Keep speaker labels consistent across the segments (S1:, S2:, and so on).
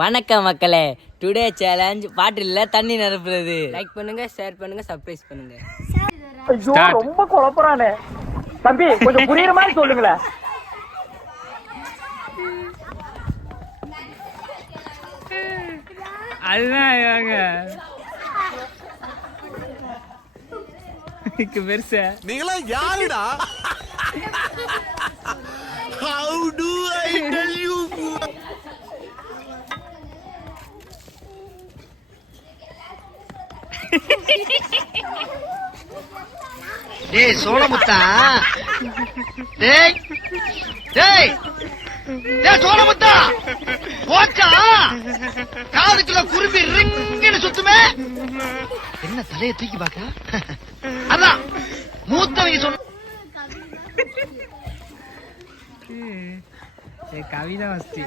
S1: வணக்கம் மக்களே. Today challenge பாட்டிலில் தண்ணி நிரப்புறது.
S2: லைக் பண்ணுங்க ஷேர் பண்ணுங்க சர்ப்ரைஸ் பண்ணுங்க.
S3: ஐயோ ரொம்ப குழப்பறானே. தம்பி கொஞ்சம் புரியுற மாதிரி சொல்லுங்களேன்.
S4: அதுதான் இவங்க. பெருசா.
S5: நீங்களா யாருடா?
S6: டேய் சோழமுத்தா. டேய் டேய். டேய் சோழமுத்தா. போச்சா? காதுக்குள்ள குருவி ரிங்குன்னு சுத்துமே. என்ன தலையை தூக்கி பாக்க அதான் மூத்தவங்க சொன்ன
S4: ஏய், கவிதா வஸ்தி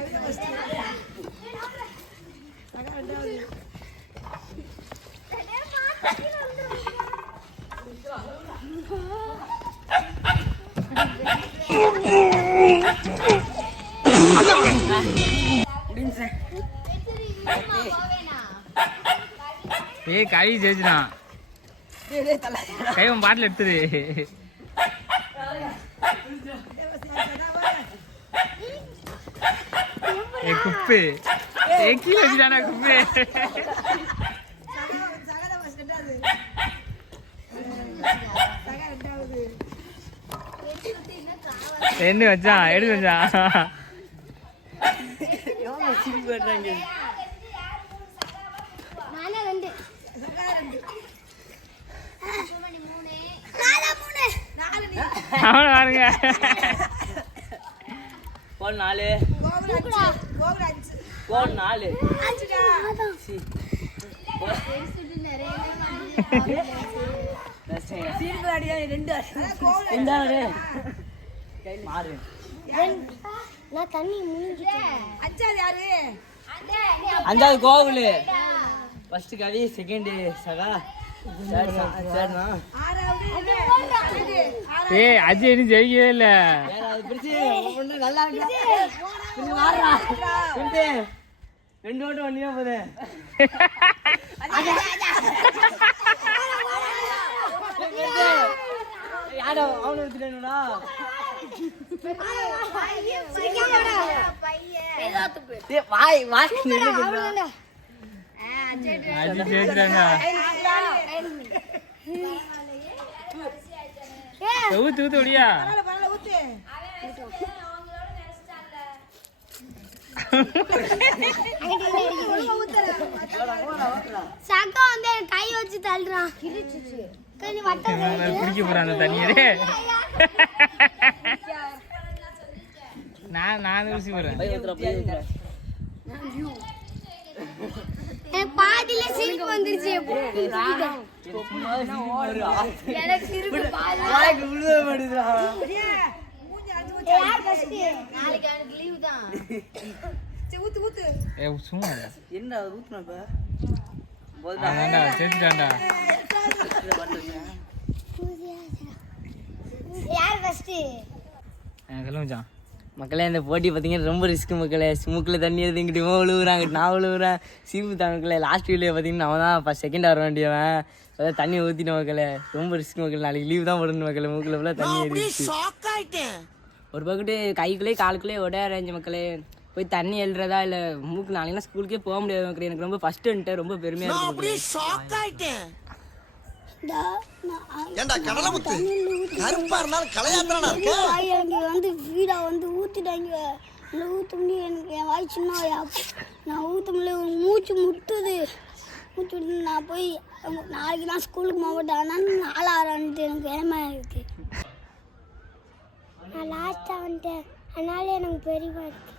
S4: ஏய் கவி கை கைவன் பாட்டில் எடுத்துரு ஏ குப்பு. ஏ கீழே வச்சுட்டானா குப்பு. ரெண்டு வச்சான் எடுத்து வச்சான்
S7: நானே ரெண்டு
S4: அவனை பாருங்க.
S1: போன் நாலு. போன் நாலு. மாறு
S7: நான் தண்ணி முழுங்கிட்டேன்
S1: அஞ்சாவது கோவில் ஃபர்ஸ்ட் கவி செகண்ட் சகா?
S4: ஏய் அஜய் இன்னும் ஜெயிக்கவே இல்லை.
S1: நல்லா. ரெண்டு ஓட்டம் ஒண்ணியா போகுது யாரோ அவனு எடுத்துட்டேனுடா ஏய், வாய் வாய்
S4: ஊத்து ஊத்து ஒடியா
S7: சக்கா வந்து என் கை வச்சு தள்ளுறான். கொஞ்சம் வட்டம்
S4: குடிக்க போறான் அந்த நான் நான் ஊசி போறேன்.
S7: பாதியில சிரிப்பு வந்துருச்சு. எனக்கு சிரிப்பு நாளைக்கு எனக்கு லீவ் தான்.
S4: ஏ சும்மா இரு.
S1: என்னடா ஊத்துனா இப்ப? போதுடா.
S7: யார் ஃபர்ஸ்ட்
S4: எனக்கு சொல்லுச்சான்
S1: மக்களே இந்த போட்டி பார்த்தீங்கன்னா ரொம்ப ரிஸ்க் மக்களே. ஸ்மூக்கில் தண்ணி எடுத்து இங்கிட்டு இவன் விழுவுறான் இங்கிட்டு நான் விழுவுறேன். சீப்பு தான் மக்களே. லாஸ்ட் வீடியோ பார்த்தீங்கன்னா அவன் தான் ஃபஸ்ட் செகண்ட் வர வேண்டியவன். அதாவது தண்ணி ஊற்றின மக்களே. ரொம்ப ரிஸ்க் மக்களே. நாளைக்கு லீவ் தான் போடணும் மக்களே. மூக்கில் ஃபுல்லாக தண்ணி ஏறிடுச்சு. ஒரு பக்கெட்டு கைக்குள்ளே காலுக்குள்ளே ஒட அரேஞ்ச் மக்களே. போய் தண்ணி எழுறதா இல்லை மூக்கு நாளைக்கு ஸ்கூலுக்கே போக முடியாது மக்களே. எனக்கு ரொம்ப ஃபஸ்ட்டு ரொம்ப பெருமையாக இருக்கு
S5: ஏண்டா கடலை முத்து? கருப்பா இருந்தாலும் கலையாத்திரனா இருக்க.
S7: எனக்கு வந்து வீடா வந்து ஊத்திட்டாங்க. ஊற்ற முடியும் எனக்கு என் வாய் சின்ன நான் ஒரு மூச்சு முட்டுது. மூச்சு விட்டு நான் போய் நாளைக்கு நான் ஸ்கூலுக்கு மாவட்டம் ஆனால் நாலு ஆறான்ட்டு எனக்கு வேகமாக இருக்கு. நான் லாஸ்ட்டாக வந்துட்டேன். அதனால எனக்கு பெரியவா இருக்கு.